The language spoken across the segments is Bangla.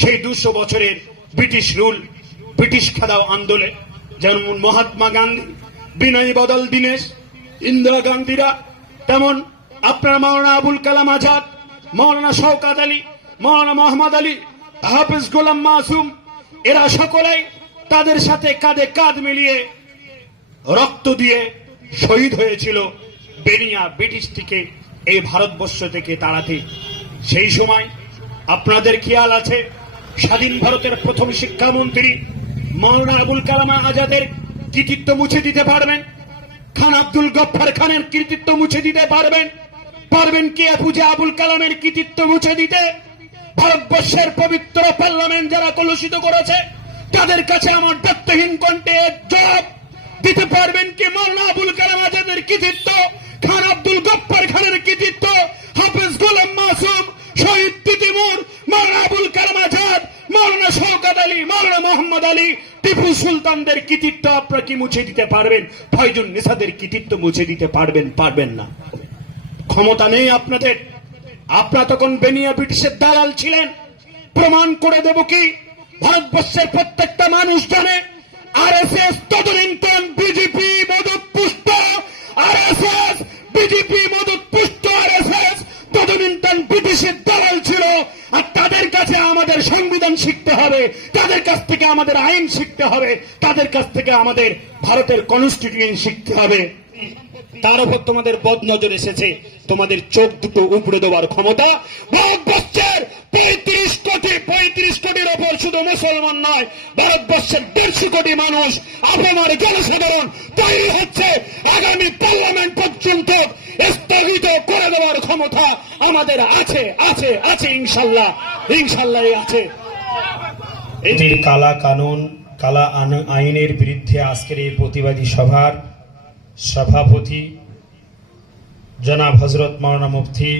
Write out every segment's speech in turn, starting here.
সেই 200 বছরের ব্রিটিশ রুল, ব্রিটিশ খেদাও আন্দোলন, যেমন মহাত্মা গান্ধী, বিনয় বদল দীনেশ, ইন্দিরা গান্ধীরা, তেমন আপনার মাওলানা আবুল কালাম আজাদ, মাওলানা শওকত আলী, মাওলানা মোহাম্মদ আলী, হাফিজ গোলাম মাসুম, এরা সকলেই তাদের সাথে কাঁধে কাঁধ মিলিয়ে রক্ত দিয়ে শহীদ হয়েছিল বেনিয়া ব্রিটিশটিকে এই ভারতবর্ষ থেকে তাড়াতে। সেই সময় আপনাদের খেয়াল আছে, স্বাধীন ভারতের প্রথম শিক্ষামন্ত্রী মাওলানা আবুল কালাম আজাদের কৃতিত্ব মুছে দিতে পারবেন? খান আব্দুল গফফার খানের কৃতিত্ব মুছে দিতে পারবেন কি এপিজে আবুল কালামের কৃতিত্ব মুছে দিতে? ভারতবর্ষের পবিত্র পার্লামেন্ট যারা কলুষিত করেছে তাদের কাছে আমার দত্তহীন কণ্ঠে জবাব দিতে পারবেন কি মাওলানা আবুল কালাম আজাদের কৃতিত্ব, খান আব্দুল গফফার খানের কৃতিত্ব, হাফিজ গোলাম মাসুম, শহীদ তিতিমুর, মাওলানা আবুল কালাম আজাদ, মাওলানা শওকত আলী, মাওলানা মোহাম্মদ আলী, টিপু সুলতানদের কৃতিত্ব আপনারা কি মুছে দিতে পারবেন? ফয়জুন নিসাদের কৃতিত্ব মুছে দিতে পারবেন না। ক্ষমতা নেই আপনাদের। আপনারা তখন বেনিয়া ব্রিটিশের দালাল ছিলেন। প্রমাণ করে দেব কি? ভারতবর্ষের প্রত্যেকটা মানুষ জানে আরএসএস তদনীন্তন বিজেপি মদতপুষ্ট, আরএসএস বিজেপি মদতপুষ্ট আরএসএস তদনীন্তন ব্রিটিশের দালাল ছিল। আর তাদের কাছে আমাদের সংবিধান শিখতে হবে, তাদের কাছ থেকে আমাদের আইন শিখতে হবে, তাদের কাছ থেকে আমাদের ভারতের কনস্টিটিউশন শিখতে হবে। তার উপর তোমাদের বদনজর এসেছে। তোমাদের চোখ দুটো উপড়ে দেওয়ার ক্ষমতা ভারতবর্ষের 35 কোটির ওপর শুধু মুসলমান নয়, ভারতবর্ষের 150 কোটি মানুষ আপনার জনসাধারণ তৈরি হচ্ছে। আগামী পার্লামেন্ট পর্যন্ত স্থগিত করে দেওয়ার ক্ষমতা আমাদের আছে আছে আছে ইনশাল্লাহ আছে। এটির কালা কানুন, কালা আইনের বিরুদ্ধে আজকের এই প্রতিবাদী সভার সভাপতি জনাব হযরত মাওলানা মুফতি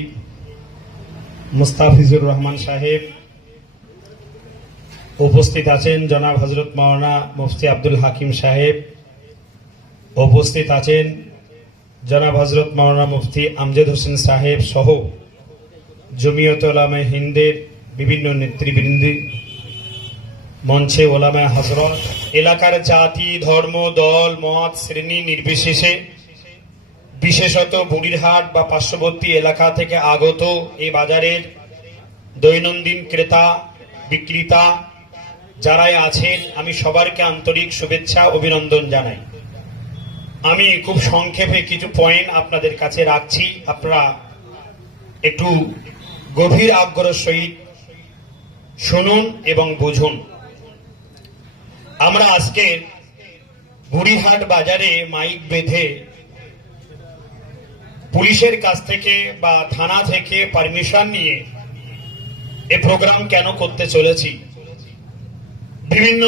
মুস্তাফিজুর রহমান সাহেব, উপস্থিত আছেন জনাব হযরত মাওলানা মুফতি আব্দুল হাকিম সাহেব, উপস্থিত আছেন জনাব হযরত মাওলানা মুফতি আমজদ হোসেন সাহেব সহ জমিয়ত উলামায়ে হিন্দের বিভিন্ন নেতৃবৃন্দ, মঞ্চে ওলামায়ে হযরত, এলাকার জাতি ধর্ম দল মত শ্রেণী নির্বিশেষে, বিশেষত বুড়িরহাট বা পার্শ্ববর্তী এলাকা থেকে আগত এই বাজারের দৈনন্দিন ক্রেতা বিক্রেতা যারাই আছেন, আমি সবারকে আন্তরিক শুভেচ্ছা অভিনন্দন জানাই। আমি খুব সংক্ষেপে কিছু পয়েন্ট আপনাদের কাছে রাখছি, আপনারা একটু গভীর আগ্রহের সহিত শুনুন এবং বুঝুন। আমরা আজকে বুড়িরহাট বাজারে মাইক বেঁধে পুলিশের কাছ থেকে বা থানা থেকে পারমিশন নিয়ে এ প্রোগ্রাম কেন করতে চলেছি? বিভিন্ন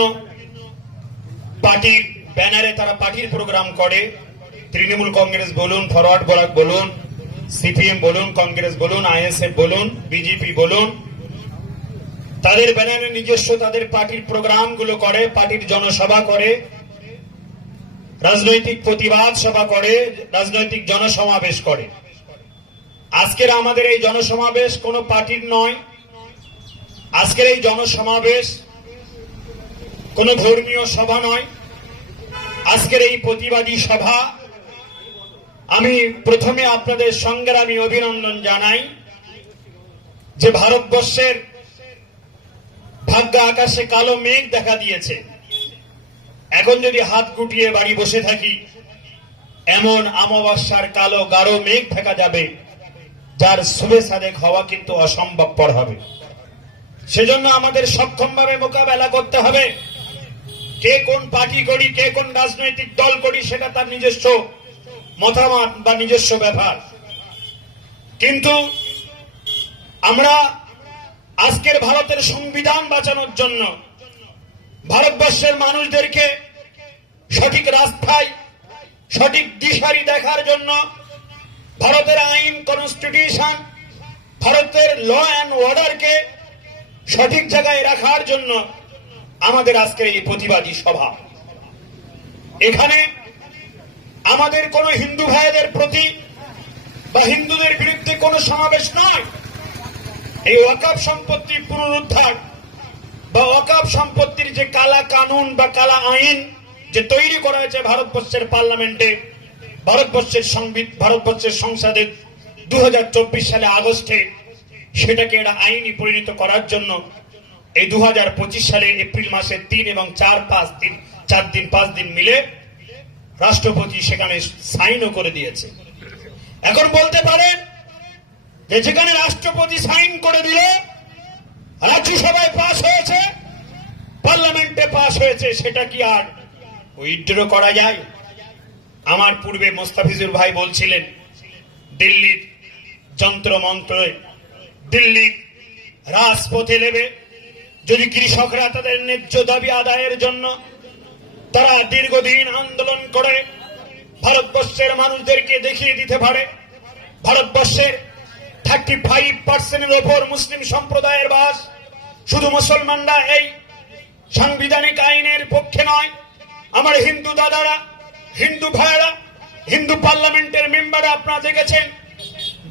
পার্টির ব্যানারে তারা পার্টির প্রোগ্রাম করে, তৃণমূল কংগ্রেস বলুন, ফরওয়ার্ড ব্লক বলুন, সিপিএম বলুন, কংগ্রেস বলুন, আইএসএফ বলুন, বিজেপি বলুন, তাদের ব্যানারে নিজস্ব তাদের পার্টির প্রোগ্রামগুলো করে, পার্টির জনসভা করে, রাজনৈতিক প্রতিবাদ সভা করে, রাজনৈতিক জনসমাবেশ করে। আজকের আমাদের এই জনসমাবেশ কোনো পার্টির নয়, আজকের এই জনসমাবেশ কোনো ধর্মীয় সভা নয়, আজকের এই প্রতিবাদী সভা আমি প্রথমে আপনাদের সংগ্রামী অভিনন্দন জানাই যে ভারতবর্ষের ভাগ্য আকাশে কালো মেঘ দেখা দিয়েছে। এখন যদি হাত গুটিয়ে বাড়ি বসে থাকি, এমন অমাবস্যার কালো গাঢ় মেঘ দেখা যাবে যার শুভে সাদেক হওয়া কিন্তু অসম্ভবপর হবে। সেজন্য আমাদের সক্ষমভাবে মোকাবেলা করতে হবে। কে কোন পার্টি করি, কে কোন রাজনৈতিক দল করি, সেটা তার নিজস্ব মতামত বা নিজস্ব ব্যাপার, কিন্তু আমরা আজকের ভারতের সংবিধান বাঁচানোর জন্য, ভারতবর্ষের মানুষদেরকে সঠিক রাস্তায় সঠিক দিশারি দেখার জন্য, ভারতের আইন কনস্টিটিউশন, ভারতের ল অ্যান্ড অর্ডারকে সঠিক জায়গায় রাখার জন্য আমাদের আজকের এই প্রতিবাদী সভা। এখানে আমাদের কোন হিন্দু ভাইদের প্রতি বা হিন্দুদের বিরুদ্ধে কোন সমাবেশ নয়। এই ওয়াকফ সম্পত্তি পুনরুদ্ধার মানব সম্পত্তির যে কালা কানুন বা কালা আইন যে তৈরি করা হয়েছে ভারতবর্ষের পার্লামেন্টে, ভারতবর্ষের সংসদে 2024 সালে আগস্টে, সেটাকে এরা আইনি পরিণত করার জন্য এই 2025 সালে এপ্রিল মাসে 3 এবং 4 দিন মিলে রাষ্ট্রপতি সেখানে সাইনও করে দিয়েছে। এখন বলতে পারেন যে যেখানে রাষ্ট্রপতি সাইন করে দিল, রাজ্যসভায় পাস হয়েছে, পার্লামেন্টে পাস হয়েছে, সেটা কি আর উইথড্র করা যায়? আমার পূর্বে মোস্তাফিজুর ভাই বলছিলেন দিল্লির যন্ত্রমন্ত্রে, দিল্লির রাজপথে নেবে যদি কৃষকরা তাদের ন্যায্য দাবি আদায়ের জন্য তারা দীর্ঘদিন আন্দোলন করে ভারতবর্ষের মানুষদেরকে দেখিয়ে দিতে পারে ভারতবর্ষের 35% ওপর মুসলিম সম্প্রদায়ের বাস, শুধু মুসলমানরা এই সাংবিধানিক আইনের পক্ষে নয়, আমার হিন্দু দাদারা, হিন্দু ভাইয়েরা, হিন্দু পার্লামেন্টের মেম্বাররা আপনারা দেখেছেন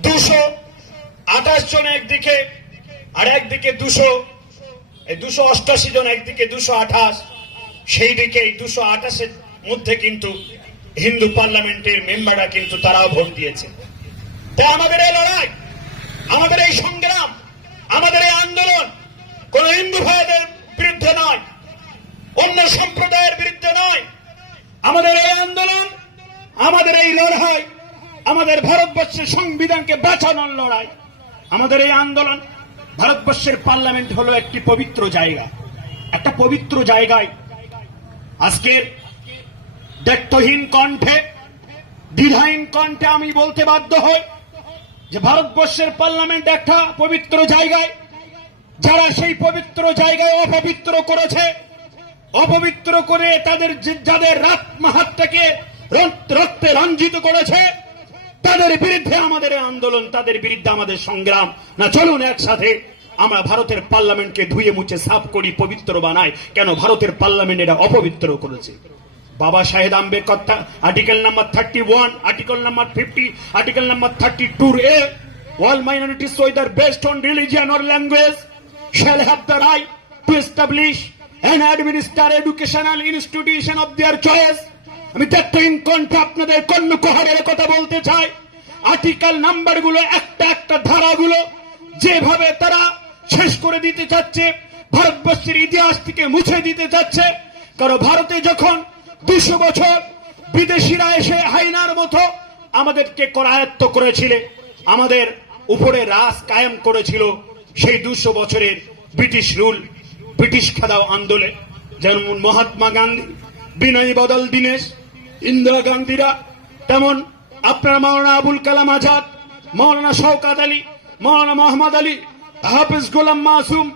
228 জন একদিকে, আর একদিকে 288 জন, একদিকে 228, সেই দিকে এই 228-এর মধ্যে কিন্তু হিন্দু পার্লামেন্টের মেম্বাররা কিন্তু তারাও ভোট দিয়েছে। তাই আমাদের এই লড়াই, আমাদের এই সংগ্রাম, আমাদের এই আন্দোলন কোন হিন্দু ভাইদের বিরুদ্ধে নয়, অন্য সম্প্রদায়ের বিরুদ্ধে নয়। আমাদের এই আন্দোলন, আমাদের এই লড়াই, আমাদের ভারতবর্ষের সংবিধানকে বাঁচানোর লড়াই। আমাদের এই আন্দোলন, ভারতবর্ষের পার্লামেন্ট হলো একটি পবিত্র জায়গা, একটা পবিত্র জায়গায় আজকের দ্ব্যর্থহীন কণ্ঠে, দ্বিধাহীন কণ্ঠে আমি বলতে বাধ্য হই যে ভারতবর্ষের পার্লামেন্ট একটা পবিত্র জায়গায়, যারা সেই পবিত্র জায়গায় অপবিত্র করেছে, অপবিত্র করে তাদের যাদের হাতটাকে রক্তে রঞ্জিত করেছে, তাদের বিরুদ্ধে আমাদের আন্দোলন, তাদের বিরুদ্ধে আমাদের সংগ্রাম। না, চলুন একসাথে আমরা ভারতের পার্লামেন্টকে ধুয়ে মুছে সাফ করি, পবিত্র বানাই। কেন ভারতের পার্লামেন্ট এটা অপবিত্র করেছে? বাবা সাহেব Ambedkar article number 31, article number 50, article number 32A, all minorities whether based on religion or language shall have the right to establish and administer educational institution of their choice. আমি দ্ব্যর্থহীন কণ্ঠে আপনাদের কর্ণকুহরের কথা বলতে চাই। আর্টিকেল নাম্বার গুলো, একটা ধারাগুলো যেভাবে তারা শেষ করে দিতে চাচ্ছে, ভারতবর্ষের ইতিহাস থেকে মুছে দিতে চাচ্ছে। কারণ ভারতে যখন 200 বছর বিদেশিরা এসে হাইনার মতো আমাদেরকে করায়ত্ত করেছিল, আমাদের উপরে রাজ কায়েম করেছিল, সেই 200 বছরের ব্রিটিশ রুল, ব্রিটিশ খেদাও আন্দোলন, যেমন মহাত্মা গান্ধী, বিনয় বদল দীনেশ, ইন্দিরা গান্ধীরা, তেমন আপনার মাওলানা আবুল কালাম আজাদ, মাওলানা শওকত আলী, মাওলানা মোহাম্মদ আলী, হাফিজ গোলাম মাসুম,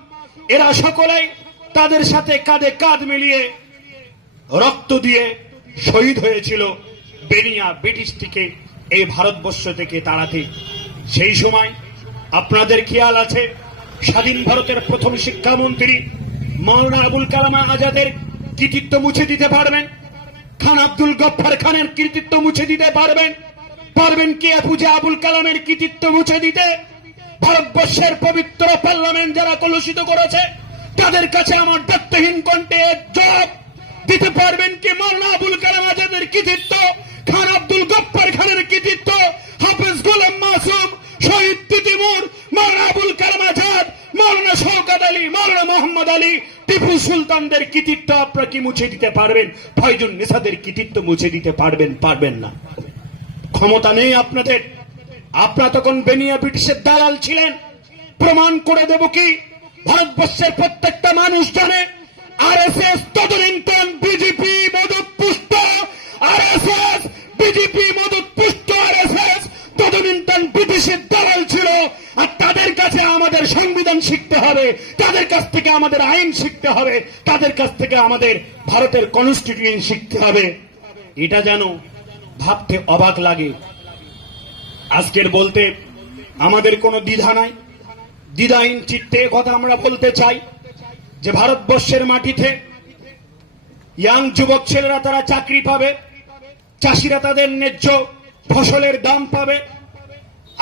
এরা সকলেই তাদের সাথে কাঁধে কাঁধ মিলিয়ে রক্ত দিয়ে শহীদ হয়েছিল বেনিয়া ব্রিটিশ থেকে এই ভারতবর্ষ থেকে তাড়াতে। সেই সময় আপনাদের খেয়াল আছে, স্বাধীন ভারতের প্রথম শিক্ষামন্ত্রী মাওলানা আবুল কালাম আজাদের কৃতিত্ব মুছে দিতে পারবেন? খান আব্দুল গফফার খানের কৃতিত্ব মুছে দিতে পারবেন কি এপিজে আবুল কালামের কৃতিত্ব মুছে দিতে? ভারতবর্ষের পবিত্র পার্লামেন্ট যারা কলুষিত করেছে, তাদের কাছে আমার দ্ব্যর্থহীন কণ্ঠে জবাব দিতে পারবেন কি মাওলানা আবুল কালাম আজাদের কৃতিত্ব, খান আব্দুল গফফার খানের কৃতিত্ব, হাফিজ গোলাম মাসুম, শহীদ তিতিমুর, মাওলানা আবুল কালাম আজাদ, মাওলানা শওকত আলী, মাওলানা মোহাম্মদ আলী, টিপু সুলতানদের কৃতিত্ব আপনারা কি মুছে দিতে পারবেন? ফয়জুন নিসাদের কৃতিত্ব মুছে দিতে পারবেন না। ক্ষমতা নেই আপনাদের। আপনারা তখন বেনিয়া ব্রিটিশের দালাল ছিলেন। প্রমাণ করে দেব কি? ভারতবর্ষের প্রত্যেকটা মানুষ জানে আরএসএস তদনীন্তন বিজেপি মদতপুষ্ট, আরএসএস বিজেপি মদতপুষ্ট আরএসএস তদনীন্তন ব্রিটিশের দালাল ছিল। আর তাদের কাছে আমাদের সংবিধান শিখতে হবে, তাদের কাছ থেকে আমাদের আইন শিখতে হবে, তাদের কাছ থেকে আমাদের ভারতের কনস্টিটিউশন শিখতে হবে। এটা যেন ভাবতে অবাক লাগে। আজকের বলতে আমাদের কোনো দ্বিধা নাই, দ্বিধাহীন চিত্তে কথা আমরা বলতে চাই যে ভারতবর্ষের মাটিতে ইয়াং যুবক ছেলেরা তারা চাকরি পাবে, চাষিরা তাদের ন্যায্য ফসলের দাম পাবে।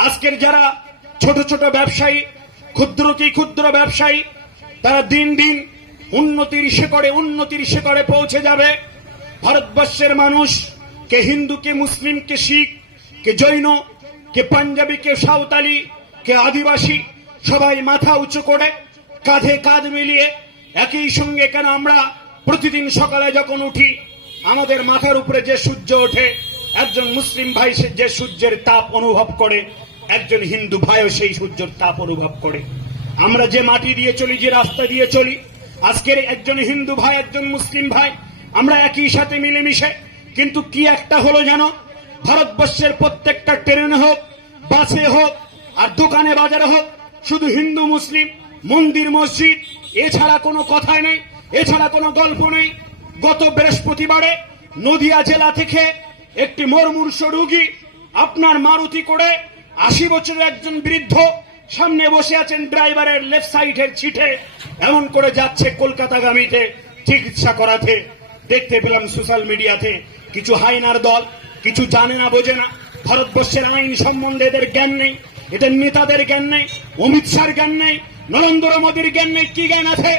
আজকের যারা ছোট ছোট ব্যবসায়ী, ক্ষুদ্র ব্যবসায়ী, তারা দিন দিন উন্নতির শিখরে পৌঁছে যাবে। ভারতবর্ষের মানুষ, কে হিন্দু, কে মুসলিম, কে শিখ, কে জৈন, কে পাঞ্জাবি, কে সাঁওতালি, কে আদিবাসী, সবাই মাথা উঁচু করে কাঁধে কাঁধ মিলিয়ে একই সঙ্গে, কেন আমরা প্রতিদিন সকালে যখন উঠি আমাদের মাথার উপরে যে সূর্য ওঠে, একজন মুসলিম ভাই সে যে সূর্যের তাপ অনুভব করে, একজন হিন্দু ভাইও সেই সূর্যের তাপ অনুভব করে। আমরা যে মাটি দিয়ে চলি, যে রাস্তা দিয়ে চলি, আজকের একজন হিন্দু ভাই, একজন মুসলিম ভাই, আমরা একই সাথে মিলেমিশে। কিন্তু কি একটা হলো জানো, ভারতবর্ষের প্রত্যেকটা ট্রেনে হোক, বাসে হোক, আর দোকানে বাজারে হোক, শুধু হিন্দু মুসলিম, মন্দির মসজিদ, এছাড়া কোনো কথাই নেই, এছাড়া কোনো গল্প নেই। গত বৃহস্পতিবারে নদিয়া জেলা থেকে একটি মুমূর্ষ রোগী আপনার মারুতি করে 80 বছরের একজন বৃদ্ধ সামনে বসে আছেন, ড্রাইভারের লেফট সাইডের সিটে এমন করে যাচ্ছে কলকাতাগামীতে চিকিৎসা করাতে। দেখতে পেলাম সোশ্যাল মিডিয়াতে কিছু হাইনার দল, কিছু জানে না বোঝে না, ভারতবর্ষের আইন সম্বন্ধে এদের জ্ঞান নেই, এদের নেতাদের জ্ঞান নেই, অমিত শাহর জ্ঞান নেই, নরেন্দ্র মোদীর জ্ঞান নেই। কি জ্ঞান আছে?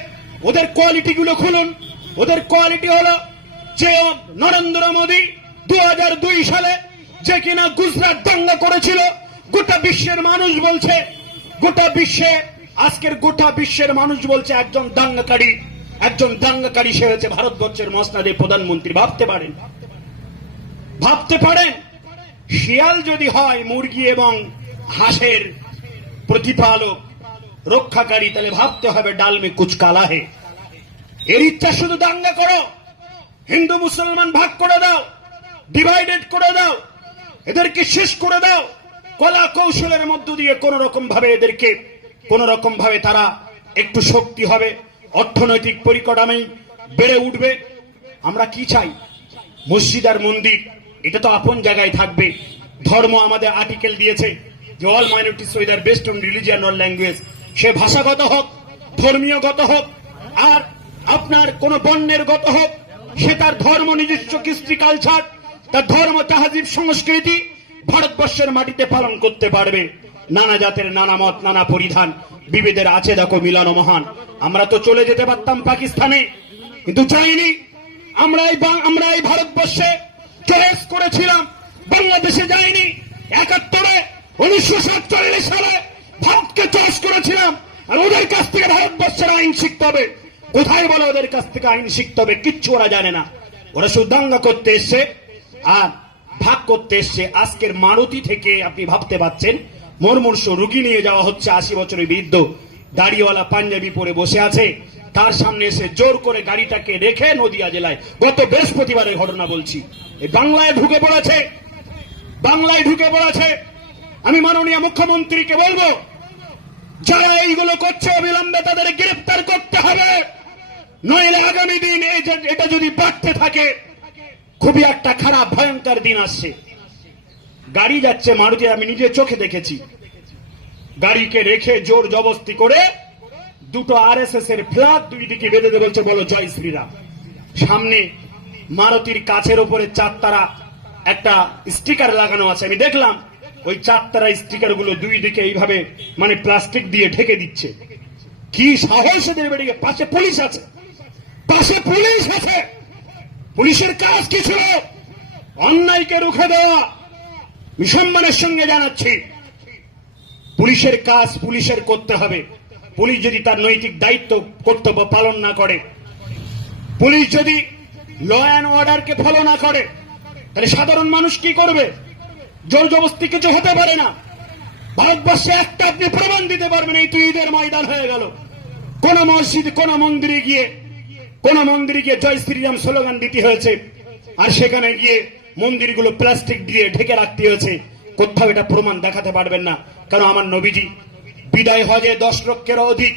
ওদের কোয়ালিটি গুলো খুলুন। ওদের কোয়ালিটি হলো যে নরেন্দ্র মোদী 2002 সালে যে কিনা গুজরাট দাঙ্গা করেছিল, গোটা বিশ্বের মানুষ বলছে, গোটা বিশ্বের মানুষ বলছে একজন দাঙ্গাকারী সে হয়েছে ভারতবর্ষের মসনদে প্রধানমন্ত্রী। ভাবতে পারেন শিয়াল যদি হয় মুরগি এবং হাঁসের প্রতিপালক, রক্ষাকারী, তাহলে ভাবতে হবে ডাল মে কুচ কালা হে। এর ইচ্ছা শুধু দাঙ্গা করো, হিন্দু মুসলমান ভাগ করে দাও, ডিভাইডেড করে দাও, এদেরকে শেষ করে দাও। কলা কৌশলের মধ্য দিয়ে কোন রকম ভাবে তারা একটু শক্তি হবে, অর্থনৈতিক পরিকাঠামো বেড়ে উঠবে। আমরা কি চাই? মসজিদ আর মন্দির এটা তো আপন জায়গায় থাকবে। ধর্ম আমাদের আর্টিকেল দিয়েছে যে all minorities whether based on religion or language, সে ভাষাগত হোক, ধর্মীয়গত হোক, আর আপনার কোন বর্ণের গত হোক, সে তার ধর্ম নিজস্ব কৃষ্টি কালচার, তার ধর্ম তাহাজিব সংস্কৃতি ভারতবর্ষের মাটিতে পালন করতে পারবে। নানা জাতের, নানা মত, নানা পরিধান, বিভেদের আছে দেখো মিলানো মহান। আমরা তো চলে যেতে পারতাম পাকিস্তানে, কিন্তু যাইনি। আমরা এই ভারতবর্ষে চয়েস করেছিলাম, বাংলাদেশে যাইনি। 1947 সালে ভারতকে চয়েস করেছিলাম, আর ওদের কাছ থেকে ভারতবর্ষের আইন শিখতে হবে। কোথায় বলে ওদের কাছ থেকে আইন শিখতে হবে? কিচ্ছু ওরা জানে না। ওরা শুধু দাঙ্গা করতে এসছে আর ভাগ করতে এসছে। আজকের মারুতি থেকে আপনি ভাবতে পাচ্ছেন মুমূর্ষ রোগী নিয়ে যাওয়া হচ্ছে, 80 বছরের বৃদ্ধ দাড়িওয়ালা পাঞ্জাবি পরে বসে আছে, তার সামনে এসে জোর করে গাড়িটাকে রেখে নদিয়া জেলায়, গত বৃহস্পতিবারের ঘটনা বলছি, এই বাংলায় ঢুকে পড়েছে। আমি মাননীয় মুখ্যমন্ত্রীকে বলবো, যারা এইগুলো করছে অবিলম্বে তাদের গ্রেফতার করতে হবে, নইলে আগামী দিন এটা যদি বাড়তে থাকে খুবই একটা খারাপ ভয়ঙ্কর দিন আসছে। গাড়ি যাচ্ছে মারুতি, আমি নিজে চোখে দেখেছি, গাড়িকে রেখে জোর জবস্তি করে দুটো RSS এর ফ্ল্যাগ দুই দিকে বেঁধে দেবে, বলছে বলো জয় শ্রীরাম। সামনে মারুতির কাছের উপরে 4 তারা একটা স্টিকার লাগানো আছে, আমি দেখলাম ওই 4 তারা স্টিকার গুলো দুই দিকে এইভাবে মানে প্লাস্টিক দিয়ে ঢেকে দিচ্ছে। কি সাহস এদের বেরিয়ে! পাশে পুলিশ আছে। পুলিশের কাজ কি ছিল? অন্যায়কে রুখে দেওয়া। সম্মানের সঙ্গে জানাচ্ছি, পুলিশের কাজ পুলিশের করতে হবে। পুলিশ যদি তার নৈতিক দায়িত্ব কর্তব্য পালন না করে, পুলিশ যদি ল অ্যান্ড অর্ডারকে ফলো না করে, তাহলে সাধারণ মানুষ কি করবে? জোর জবরদস্তি কিছু হতে পারে না। ভারতবর্ষে একটা আপনি প্রমাণ দিতে পারবেন এই তো ঈদের ময়দান হয়ে গেল, কোন মসজিদ, কোন মন্দিরে গিয়ে জয় শ্রীরাম স্লোগান দিতে হয়েছে, আর সেখানে গিয়ে মন্দিরগুলো প্লাস্টিক দিয়ে ঢেকে রাখতে হয়েছে। কোথাও এটা প্রমাণ দেখাতে পারবেন না। কারণ আমার নবীজি বিদায় হজে 10 লক্ষেরও অধিক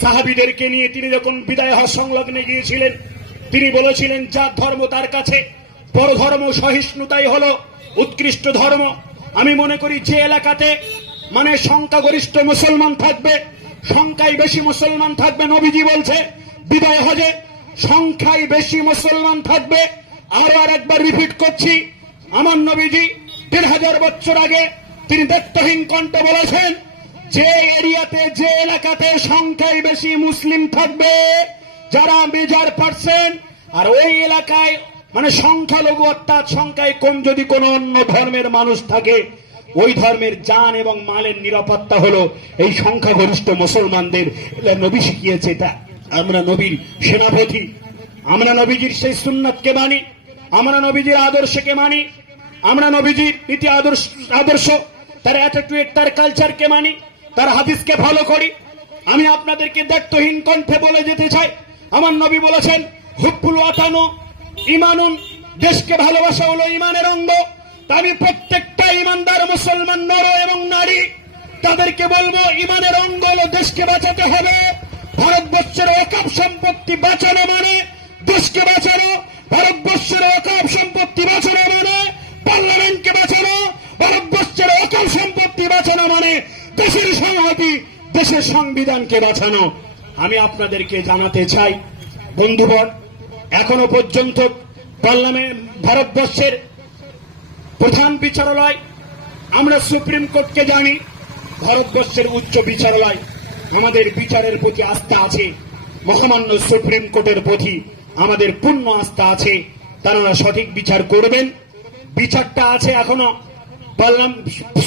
সাহাবীদেরকে নিয়ে তিনি যখন বিদায় হজ সংলগ্নে গিয়েছিলেন, তিনি বলেছিলেন যার ধর্ম তার কাছে পরধর্ম সহিষ্ণুতাই হলো উৎকৃষ্ট ধর্ম। আমি মনে করি যে এলাকাতে মানে সংখ্যাগরিষ্ঠ মুসলমান থাকবে, সংখ্যায় বেশি মুসলমান থাকবে, নবীজি বলছে বিদায় হজে সংখ্যায় বেশি মুসলমান থাকবে। আর একবার রিপিট করছি, আমার নবীজি 1000 বছর আগে তিনি ব্যক্তহীন কণ্ঠে বলেছেন, যে এরিয়াতে, যে এলাকাতে সংখ্যায় বেশি মুসলিম থাকবে, যারা মেজর পার্সেন্ট, আর ওই এলাকায় মানে সংখ্যালঘু অর্থাৎ সংখ্যায় কম যদি কোনো অন্য ধর্মের মানুষ থাকে, ওই ধর্মের জান এবং মালের নিরাপত্তা হলো এই সংখ্যাগরিষ্ঠ মুসলমানদের। নবী শিখিয়েছে এটা। আমরা নবীর সেনাপতি, আমরা নবীজির সেই সুন্নাতকে মানি, আমরা নবীজির আদর্শকে মানি, আমরা নবীজির নীতি আদর্শ তার অ্যাটিটিউড তার কালচারকে মানি, তার হাদিসকে ফলো করি। আমি আপনাদেরকে দায়িত্বহীন কণ্ঠে বলে যেতে চাই, আমার নবী বলেছেন হুব্বুল ওয়াতানু ঈমানুন, দেশকে ভালোবাসা হলো ঈমানের অঙ্গ। তা আমি প্রত্যেকটা ঈমানদার মুসলমান নর এবং নারী তাদেরকে বলবো, ঈমানের অঙ্গ হলো দেশকে বাঁচাতে হবে। ভারতবর্ষের ওয়াকফ সম্পত্তি বাঁচানো মানে দেশকে বাঁচানো, ভারতবর্ষের ওয়াকফ সম্পত্তি বাঁচানো মানে পার্লামেন্টকে বাঁচানো, ভারতবর্ষের ওয়াকফ সম্পত্তি বাঁচানো মানে দেশের সংহতি, দেশের সংবিধানকে বাঁচানো। আমি আপনাদেরকে জানাতে চাই বন্ধুগণ, এখনো পর্যন্ত পার্লামেন্ট, ভারতবর্ষের প্রধান বিচারালয় আমরা সুপ্রিম কোর্টকে জানি, ভারতবর্ষের উচ্চ বিচারালয় আমাদের বিচারের প্রতি আস্থা আছে, মহামান্য সুপ্রিম কোর্টের প্রতি আমাদের পূর্ণ আস্থা আছে। তারা সঠিক বিচার করবেন। বিচারটা আছে এখনো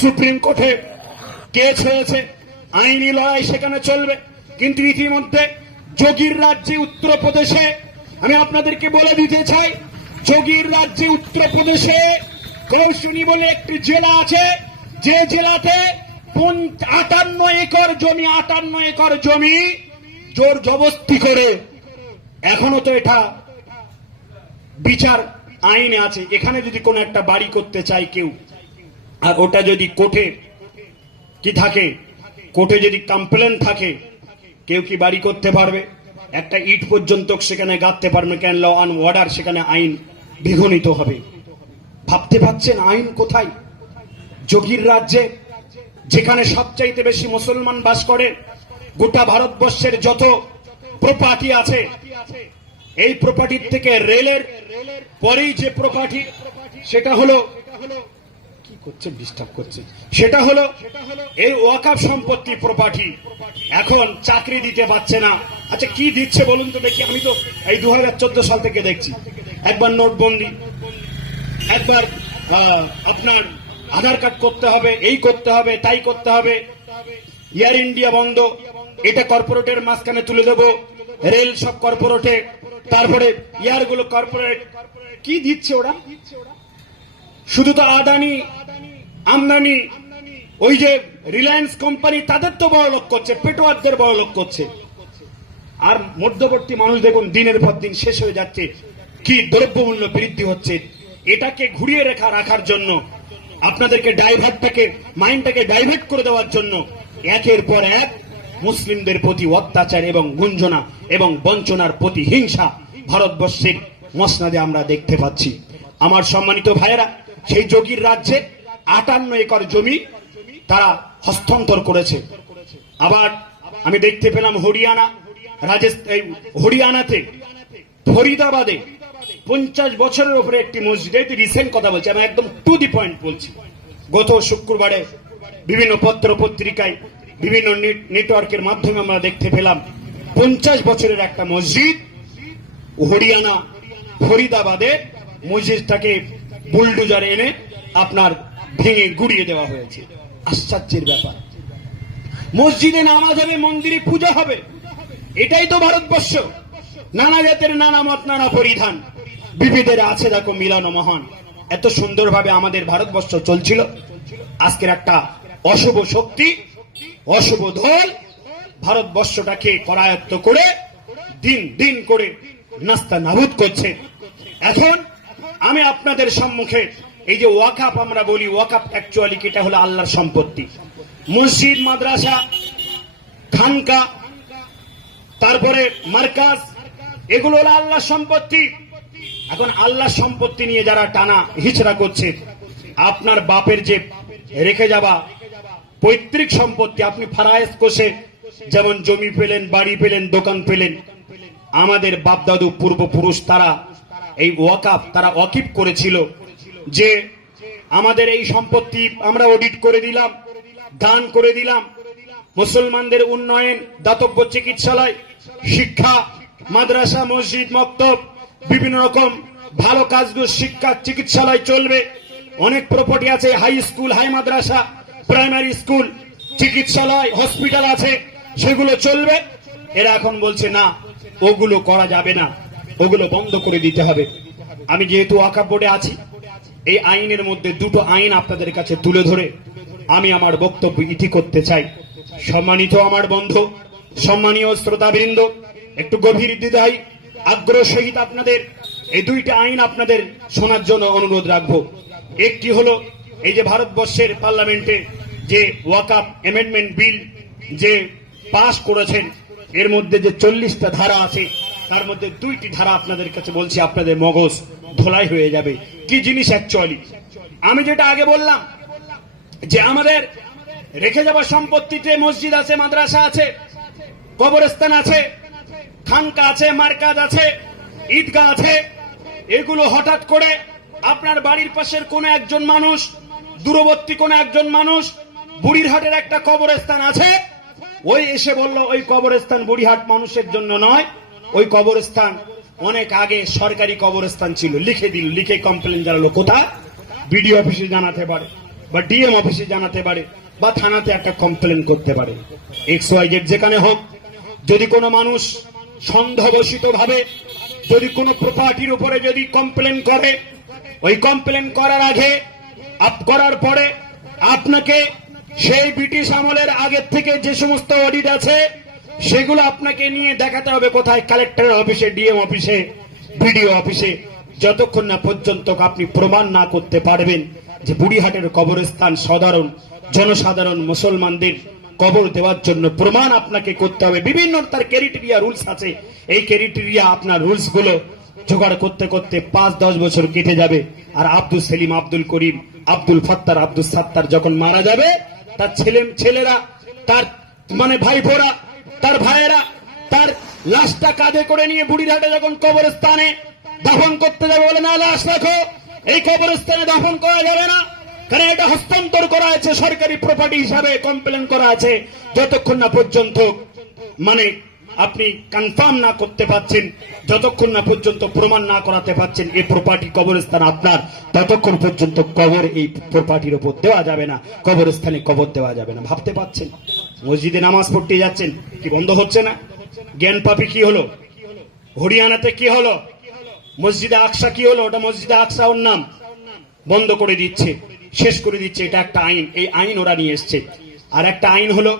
সুপ্রিম কোর্টে, কেস হয়েছে, আইনি লড়াই সেখানে চলবে। কিন্তু ইতিমধ্যে যোগীর রাজ্যে উত্তরপ্রদেশে, আমি আপনাদেরকে বলে দিতে চাই, যোগীর রাজ্যে উত্তরপ্রদেশে কৌশুনি বলে একটি জেলা আছে, যে জেলাতে 58 একর জমি জোর জবস্তি করে, এখনো তো এটা বিচার আইনে আছে। এখানে যদি কোনো একটা বাড়ি করতে চায় কেউ, আর ওটা যদি কোর্টে কি থাকে, কোর্টে যদি কমপ্লেন থাকে, কেউ কি বাড়ি করতে পারবে? একটা ইট পর্যন্ত সেখানে গাঁথতে পারবে কেন? ল অ্যান্ড অর্ডার, সেখানে আইন বিঘ্নিত হবে। ভাবতে পারছেন আইন কোথায়? যোগীর রাজ্যে, যেখানে সবচাইতে বেশি মুসলমান বাস করে, গোটা ভারতবর্ষের যত প্রপার্টি আছে, এই প্রপার্টির থেকে রেলের পরেই যে প্রপার্টি, সেটা হলো কি করছে, ডিস্টার্ব করছে, সেটা হলো এই ওয়াকফ সম্পত্তি প্রপার্টি। এখন চাকরি দিতে পারছে না। আচ্ছা কি দিচ্ছে বলুন তো দেখি? আমি তো এই 2014 সাল থেকে দেখছি, একবার নোটবন্দি, একবার আপনার আধার কার্ড করতে হবে, এই করতে হবে, তাই করতে হবে, এয়ার ইন্ডিয়া বন্ধ, এটা কর্পোরেটের মাঝখানে তুলে দেবো, রেল সব কর্পোরেটে, তারপরে এয়ারগুলো কর্পোরেট। কি দিচ্ছে ওরা? শুধু তো আদানি আমদানি, ওই যে রিলায়েন্স কোম্পানি, তাদের তো বড় লোক করছে, পেটোয়ারদের বড় লোক করছে। আর মধ্যবর্তী মানুষ দেখুন দিনের পর দিন শেষ হয়ে যাচ্ছে। কি দ্রব্যমূল্য বৃদ্ধি হচ্ছে, এটাকে ঘুরিয়ে রাখার জন্য, আপনাদেরকে মাইন্ডটাকে ডাইভার্ট করে দেওয়ার জন্য একের পর এক মুসলিমদের প্রতি অত্যাচার এবং গুঞ্জনা এবং বঞ্চনার প্রতি হিংসা ভারতবর্ষের মসনদে আমরা দেখতে পাচ্ছি। আমার সম্মানিত ভাইয়েরা, সেই যোগীর রাজ্যে 58 একর জমি তারা হস্তান্তর করেছে। আবার আমি দেখতে পেলাম হরিয়ানাতে ফরিদাবাদে 50 বছরের উপরে একটি মসজিদ, এই রিসেন্ট কথা বলছি, আমি একদম টু দি পয়েন্ট বলছি। গত শুক্রবারে বিভিন্ন পত্র পত্রিকায়, বিভিন্ন নেটওয়ার্কের মাধ্যমে আমরা দেখতে পেলাম 50 বছরের একটা মসজিদ হরিয়ানা ফরিদাবাদে, মসজিদটাকে বুলডোজার এনে আপনার ভেঙে গুড়িয়ে দেওয়া হয়েছে। আশ্চর্যের ব্যাপার। মসজিদে নামাজ হবে, মন্দিরে পূজা হবে, এটাই তো ভারতবর্ষ। নানা জাতের নানা মত, নানা পরিধান, বিবিধের আছে দেখো মিলানো মহান। এত সুন্দরভাবে আমাদের ভারতবর্ষ চলছিল। আজকের একটা অশুভ শক্তি, অশুভ দল ভারতবর্ষটাকে করায়ত্ত করে দিন দিন করে নাস্তা নাবুদ করছে। এখন আমি আপনাদের সম্মুখে এই যে ওয়াকফ আমরা বলি, ওয়াকফ অ্যাকচুয়ালি এটা হলো আল্লাহর সম্পত্তি। মসজিদ, মাদ্রাসা, খানকা, তারপরে মার্কাজ, এগুলো হলো আল্লাহর সম্পত্তি। এখন আল্লাহর সম্পত্তি নিয়ে যারা টানা হিচড়া করছে, আপনার বাপের যে রেখে যাওয়া পৈতৃক সম্পত্তি, আপনি ফারায়েজ কোষে যেমন জমি পেলেন, বাড়ি পেলেন, দোকান পেলেন, আমাদের বাপদাদু পূর্বপুরুষ তারা এই ওয়াকফ তারা ওয়াকিফ করেছিল যে আমাদের এই সম্পত্তি আমরা অডিট করে দিলাম, দান করে দিলাম, মুসলমানদের উন্নয়ন, দাতব্য চিকিৎসালয়, শিক্ষা, মাদ্রাসা, মসজিদ, মক্তব, বিভিন্ন রকম ভালো কাজগুলো, শিক্ষা, চিকিৎসালয় চলবে। অনেক প্রপার্টি আছে, হাই স্কুল, হাই মাদ্রাসা, প্রাইমারি স্কুল, চিকিৎসালয়, হসপিটাল আছে, সেগুলো চলবে। এরা এখন বলছে না, ওগুলো করা যাবে না, ওগুলো বন্ধ করে দিতে হবে। আমি যেহেতু ওয়াকফ বোর্ডে আছি, এই আইনের মধ্যে দুটো আইন আপনাদের কাছে তুলে ধরে আমি আমার বক্তব্য ইতি করতে চাই। সম্মানিত আমার বন্ধু, সম্মানীয় শ্রোতাবৃন্দ, একটু গভীর হৃদয় আগ্রহ সহিত আপনাদের এই দুইটা আইন আপনাদের শোনার জন্য অনুরোধ রাখবো। একটি হলো এই যে ভারতবর্ষের পার্লামেন্টে যে ওয়াকফ অ্যামেন্ডমেন্ট বিল যে পাস করেছেন, এর মধ্যে যে 40টা ধারা আছে, তার মধ্যে দুইটি ধারা আপনাদের কাছে বলছি, আপনাদের মগজ ধোলাই হয়ে যাবে। কি জিনিস অ্যাকচুয়ালি? আমি যেটা আগে বললাম যে আমাদের রেখে যাওয়া সম্পত্তিতে মসজিদ আছে, মাদ্রাসা আছে, কবরস্থান আছে, খানকা আছে, মার্কাজ আছে, ঈদগাহ আছে, এগুলো হঠাৎ করে আপনার বাড়ির পাশের কোন একজন মানুষ, দূরবর্তী কোন একজন মানুষ, বুড়িরহাটের একটা কবরস্থান আছে, ওই এসে বলল ওই কবরস্থান বুড়িহাট মানুষের জন্য নয়, ওই কবরস্থান অনেক আগে সরকারি কবরস্থান ছিল। লিখে দিল, লিখে কমপ্লেন জানালো। কোথায়? বিডিও অফিসে জানাতে পারে, বা ডিএম অফিসে জানাতে পারে, বা থানাতে একটা কমপ্লেন করতে পারে। XYZ যেখানে হোক, যদি কোনো মানুষ সন্দেহবশিত ভাবে যদি কোনো প্রপার্টির উপরে যদি কমপ্লেন করে, ওই কমপ্লেন করার আগে করার পরে আপনাকে সেই ব্রিটিশ আমলের আগের থেকে যে সমস্ত অডিট আছে সেগুলো আপনাকে নিয়ে দেখাতে হবে। কোথায়? কালেক্টরের অফিসে, ডিএম অফিসে, বিডিও অফিসে। যতক্ষণ না পর্যন্ত আপনি প্রমাণ না করতে পারবেন যে বুড়িহাটের কবরস্থান সাধারণ জনসাধারণ মুসলমানদের কবর দেওয়ার জন্য, প্রমাণ আপনাকে করতে হবে। বিভিন্ন তার ক্রাইটেরিয়া, রুলস আছে। এই ক্রাইটেরিয়া, আপনার রুলস গুলো জোগাড় করতে করতে 5-10 বছর কেটে যাবে। আর আব্দুল সেলিম, আব্দুল করিম, আব্দুল ফাত্তার, আব্দুল সাত্তার যখন মারা যাবে, তার ছেলেরা, তার মানে ভাইপোরা, তার ভাইয়েরা তার লাশটা কাঁধে করে নিয়ে বুড়িরহাটে যখন কবরস্থানে দাফন করতে যাবে, বলে না, লাশ রাখো, এই কবরস্থানে দাফন করা যাবে না, কারণ এটা হস্তান্তর করা আছে, সরকারি প্রপার্টি হিসাবে কমপ্লেন করা আছে। যতক্ষণ না পর্যন্ত মানে আপনি কনফার্ম না করতে পারছেন, যতক্ষণ না পর্যন্ত প্রমাণ না করাতে পারছেন এই প্রপার্টি কবরস্থান আপনার, ততক্ষণ পর্যন্ত কবর এই প্রপার্টির উপর দেওয়া যাবে না, কবরস্থানে কবর দেওয়া যাবে না। ভাবতে পারছেন? মসজিদে নামাজ পড়তে যাচ্ছেন, কি বন্ধ হচ্ছে না? জ্ঞানপাপি কি হলো? হরিয়ানাতে কি হলো? মসজিদে আকসা কি হলো? ওটা মসজিদে আকসা ওর নাম, বন্ধ করে দিচ্ছে, শেষ করে দিচ্ছে। এটা একটা আইন, এই আইন ওরা নিয়ে এসছে। আর একটা আইন হলো,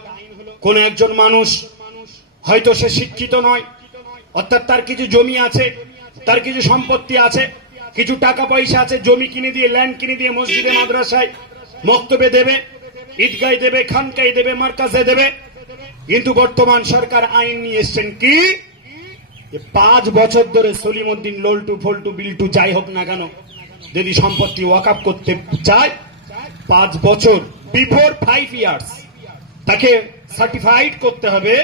কোন একজন মানুষ হয়তো সে শিক্ষিত নয়, অর্থাৎ তার কিছু জমি আছে, তার কিছু সম্পত্তি আছে, কিছু টাকা পয়সা আছে, জমি কিনে দিয়ে, ল্যান্ড কিনে দিয়ে মসজিদে, মাদ্রাসায়, মক্তবে দেবে, ঈদগায় দেবে, খানকায় দেবে, মার্কাজে দেবে। কিন্তু বর্তমান সরকার আইন নিয়ে এসছেন কি, 5 বছর ধরে সলিমউদ্দিন লল্টু ফল্টু বিল্টু যাই হোক না কেন, যদি সম্পত্তি ওয়াকফ করতে চায়, 5 বছর বিফোর 5 ইয়ার্স তাকে সার্টিফাইড করতে হবে,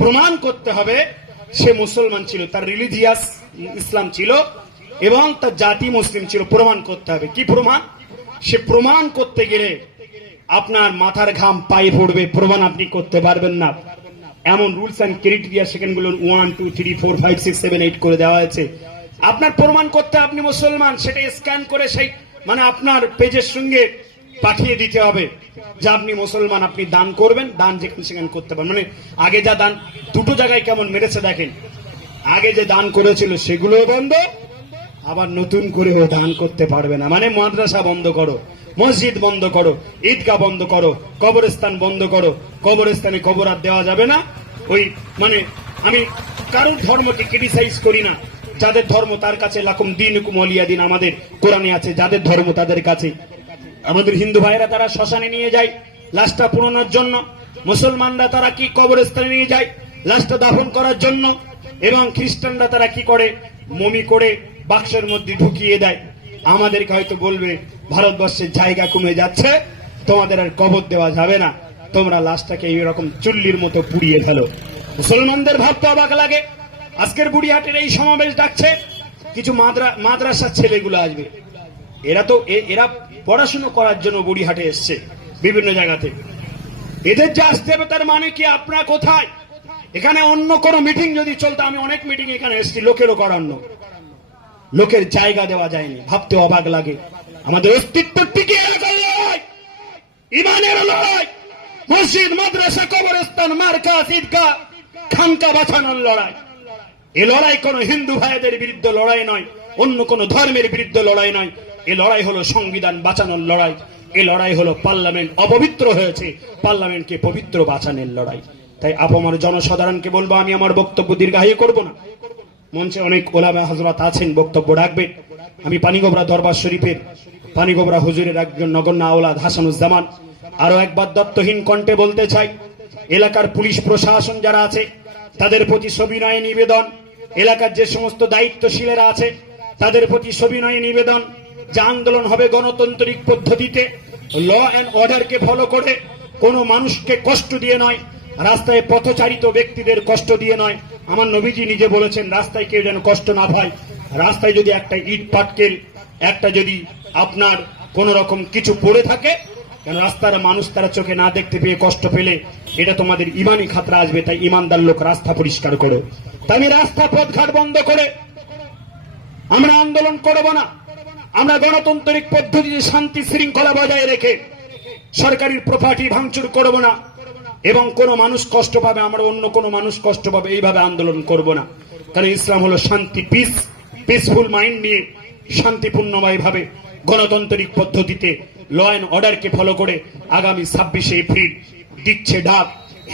প্রমাণ করতে হবে সে মুসলমান ছিল, তার রিলিজিয়াস ইসলাম ছিল এবং তার জাতি মুসলিম ছিল। প্রমাণ করতে হবে। কি প্রমাণ? সে প্রমাণ করতে গেলে আপনার মাথার ঘাম পায়ে পড়বে, প্রমাণ আপনি করতে পারবেন না। এমন রুলস এন্ড ক্রাইটেরিয়া সেখানগুলো 1, 2, 3, 4, 5, 6, 7, 8 করে দেওয়া হয়েছে। আপনার প্রমাণ করতে আপনি মুসলমান, সেটা স্ক্যান করে সেই মানে আপনার পেজের সঙ্গে পাঠিয়ে দিতে হবে যে আপনি মুসলমান, আপনি দান করবেন, দান যেখানে সেখানে করতে পারেন। মানে আগে যা দান, দুটো জায়গায় কেমন মেরেছে দেখেন। আগে যে দান করেছিল সেগুলো বন্ধ, আবার নতুন করে ও দান করতে পারবে না। মানে মাদ্রাসা বন্ধ করো, মসজিদ বন্ধ করো, ঈদগাহ বন্ধ করো, কবরস্থান বন্ধ করো, কবরস্থানে কবর আর দেওয়া যাবে না। ওই মানে আমি কারোর ধর্মকে ক্রিটিসাইজ করি না, যাদের ধর্ম তার কাছে, লাকুম দীনুকুম ওয়ালিয়া দিন, আমাদের কোরআনে আছে, যাদের ধর্ম তাদের কাছে। আমাদের হিন্দু ভাইরা তারা শ্মশানে নিয়ে যায় লাশটা পুরানোর জন্য, মুসলমানরা তারা কি কবরস্থানে নিয়ে যায় লাশটা দাফন করার জন্য, এবং খ্রিস্টানরা তারা কি করে, মমি করে বাক্সের মধ্যে ঢুকিয়ে দেয়। আমাদেরকে হয়তো বলবে ভারতবর্ষের জায়গা কমে যাচ্ছে, তোমাদের আর কবর দেওয়া যাবে না, তোমরা লাশটাকে এইরকম চুল্লির মতো পুড়িয়ে ফেলো। মুসলমানদের ভাবতে অবাক লাগে। আজকের বুড়িহাটের এই সমাবেশ ডাকছে, কিছু মাদ্রাসার ছেলেগুলো আসবে, এরা পড়াশোনা করার জন্য বুড়িহাটে এসছে বিভিন্ন জায়গাতে। এদের যে আসতে হবে তার মানে কি আপনারা কোথায়? এখানে অন্য কোনো মিটিং যদি চলতো, আমি অনেক মিটিং এখানে এসেছি, লোকেরও করান্ন, লোকের জায়গা দেওয়া যায়নি, ভাবতে অবাক লাগে। আমাদের অস্তিত্ব টিকিয়ে রাখার লড়াই, ইমানের লড়াই, মসজিদ মাদ্রাসা কবরস্থান মার্কাজ ঈদগাহ খানকা বাঁচানোর লড়াই। এ লড়াই কোন হিন্দু ভাইদের বিরুদ্ধে লড়াই নয়, অন্য কোন ধর্মের বিরুদ্ধে লড়াই নয়। এ লড়াই হলো সংবিধান বাঁচানোর লড়াই। এ লড়াই হলো পার্লামেন্ট অপবিত্র হয়েছে, পার্লামেন্টকে পবিত্র বাঁচানোর লড়াই। তাই আমার জনসাধারণকে বলবো, আমি আমার বক্তব্য দীর্ঘায়ু করব না। মঞ্চে অনেক ওলামা হযরত আছেন, বক্তব্য রাখবেন। আমি পানিগোবরা দরবার শরীফের পানিগোবরা হুজুরের একজন নগণ্য আওলাদ হাসানুজ্জামান আরো একবার দত্তহীন কণ্ঠে বলতে চাই, এলাকার পুলিশ প্রশাসন যারা আছে তাদের প্রতি সবিনয় নিবেদন, এলাকার যে সমস্ত দায়িত্বশীলেরা আছে তাদের প্রতি সবিনয় নিবেদন, যে আন্দোলন হবে গণতান্ত্রিক পদ্ধতিতে, ল অ্যান্ড অর্ডারকে ফলো করে, কোনো মানুষকে কষ্ট দিয়ে নয়, রাস্তায় পথচারিত ব্যক্তিদের কষ্ট দিয়ে নয়। আমার নবীজি নিজে বলেছেন, রাস্তায় কেউ যেন কষ্ট না পায়। রাস্তায় যদি একটা ইট পাটকেল, একটা যদি আপনার কোন রকম কিছু পড়ে থাকে, কারণ রাস্তার মানুষ তারা চোখে না দেখতে পেয়ে কষ্ট পেলে এটা তোমাদের ইমানি খাতরা আসবে। তাই ইমানদার লোক রাস্তা পরিষ্কার করো। তাই আমি রাস্তা পথঘাট বন্ধ করে আমরা আন্দোলন করব না। আমরা গণতান্ত্রিক পদ্ধতিতে শান্তি শৃঙ্খলা বজায় রেখে সরকারি প্রপার্টি ভাঙচুর করব না, এবং কোন মানুষ কষ্ট পাবে, আমরা অন্য কোন মানুষ কষ্ট পাবে এইভাবে আন্দোলন করব না। কারণ ইসলাম হলো শান্তি, পিসফুল মাইন্ড নিয়ে শান্তিপূর্ণময় ভাবে গণতান্ত্রিক পদ্ধতিতে ল অ্যান্ড অর্ডারকে ফলো করে আগামী 26শে এপ্রিল দিচ্ছে ডাক,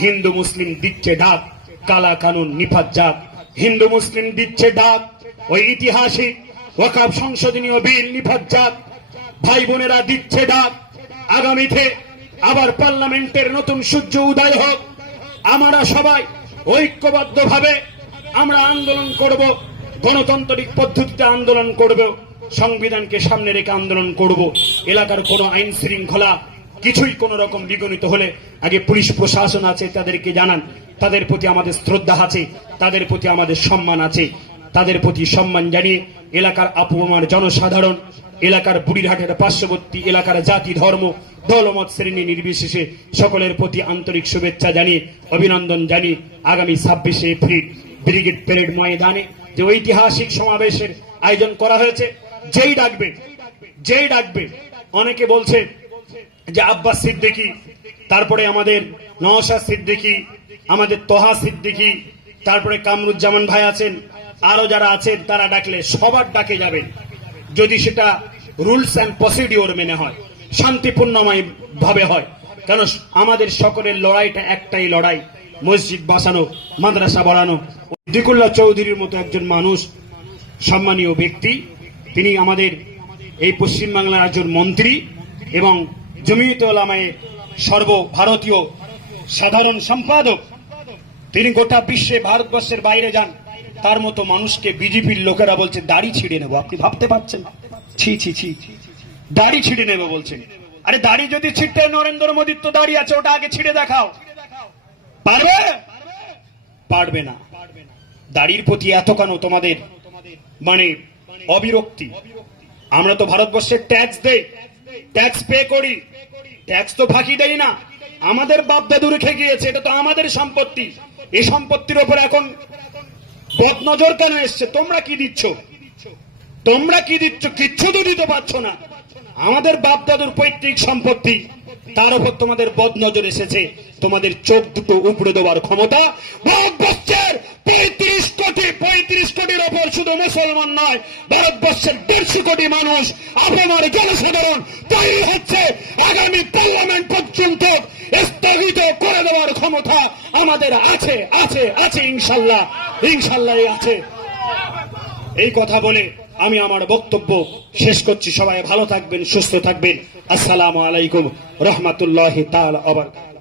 হিন্দু মুসলিম দিচ্ছে ডাক, কালা কানুন নিফাত যাক। হিন্দু মুসলিম দিচ্ছে ডাক, ওই ঐতিহাসিক ওয়াকফ সংশোধনীয় বিল নিফাত যাক। ভাই বোনেরা দিচ্ছে ডাক, আগামীতে আবার পার্লামেন্টের নতুন সূর্য উদয় হোক। আমরা সবাই ঐক্যবদ্ধভাবে আমরা আন্দোলন করব, গণতান্ত্রিক পদ্ধতিতে আন্দোলন করব, সংবিধানকে সামনে রেখে আন্দোলন করব। এলাকার কোন আইন শৃঙ্খলা কিছুই কোন রকম বিঘ্নিত হলে আগে পুলিশ প্রশাসন আছে তাদেরকে জানান, তাদের প্রতি আমাদের শ্রদ্ধা আছে, তাদের প্রতি আমাদের সম্মান আছে। তাদের প্রতি সম্মান জানিয়ে এলাকার আপুমার জনসাধারণ, এলাকার বুড়িরহাটের পার্শ্ববর্তী এলাকার জাতি ধর্ম দলমত শ্রেণী নির্বিশেষে সকলের প্রতি আন্তরিক শুভেচ্ছা জানিয়ে অভিনন্দন জানিয়ে আগামী 26শে এপ্রিল ব্রিগেড প্যারেড ময়দানে যে ঐতিহাসিক সমাবেশের আয়োজন করা হয়েছে, যেই ডাকবে অনেকে বলছে যে আব্বাস সিদ্দিকী, তারপরে আমাদের নওশাদ সিদ্দিকী, আমাদের তোহা সিদ্দিকী, তারপরে কামরুজ্জামান ভাই আছেন, আরো যারা আছেন, তারা ডাকলে সবার ডাকে যাবেন, যদি সেটা রুলস অ্যান্ড প্রসিডিওর মেনে হয়, শান্তিপূর্ণময় ভাবে হয়। কারণ আমাদের সকলের লড়াইটা একটাই লড়াই, মসজিদ বাঁচানো, মাদ্রাসা বাড়ানো। দিকুল্লাহ চৌধুরীর মতো একজন মানুষ, সম্মানীয় ব্যক্তি, তিনি আমাদের এই পশ্চিমবাংলার একজন মন্ত্রী এবং জমিয়তে উলামায়ে সর্বভারতীয় সাধারণ সম্পাদক। তিনি গোটা বিশ্বে ভারতবর্ষের বাইরে যান, তার মতো মানুষকে বিজেপির লোকেরা বলছে দাড়ি ছিঁড়ে নেবো। আপনি ভাবতে পারছেন? ছি ছি ছি, দাড়ি ছিঁড়ে নেবো বলছেন। আরে দাড়ি যদি ছিঁড়তে, নরেন্দ্র মোদীর তো দাড়ি আছে, ওটা আগে ছিঁড়ে দেখাও। পারবে? পারবে না। দাড়ির প্রতি এত কেন তোমাদের মানে অবিরক্তি? আমরা তো ভারতবর্ষের ট্যাক্স দেই, ট্যাক্স পে করি, ট্যাক্স তো ফাঁকি দেই না। আমাদের বাপ দাদু রেখে গিয়েছে, এটা তো আমাদের সম্পত্তি। এই সম্পত্তির উপর এখন বদনজর কেন এসছে? তোমরা কি দিচ্ছ? কিচ্ছু তো দিতে পারছো না। আমাদের বাপ দাদুর পৈতৃক সম্পত্তি, তার উপর তোমাদের বদনজর এসেছে। তোমাদের চোখ দুটো উপড়ে দেওয়ার ক্ষমতা ভারতবর্ষের 35 কোটির ওপর শুধু মুসলমান নয়, ভারতবর্ষের 150 কোটি মানুষ, আপনার জনসাধারণ তৈরি হচ্ছে। আগামী পার্লামেন্ট পর্যন্ত স্থগিত করে দেওয়ার ক্ষমতা আমাদের আছে, আছে, আছে, ইনশাল্লাহ, ইনশাল্লাহ আছে। এই কথা বলে আমি আমার বক্তব্য শেষ করছি। সবাই ভালো থাকবেন, সুস্থ থাকবেন। আসসালামু আলাইকুম রহমতুল্লাহি তাআলা ওয়া বারাকাতুহু।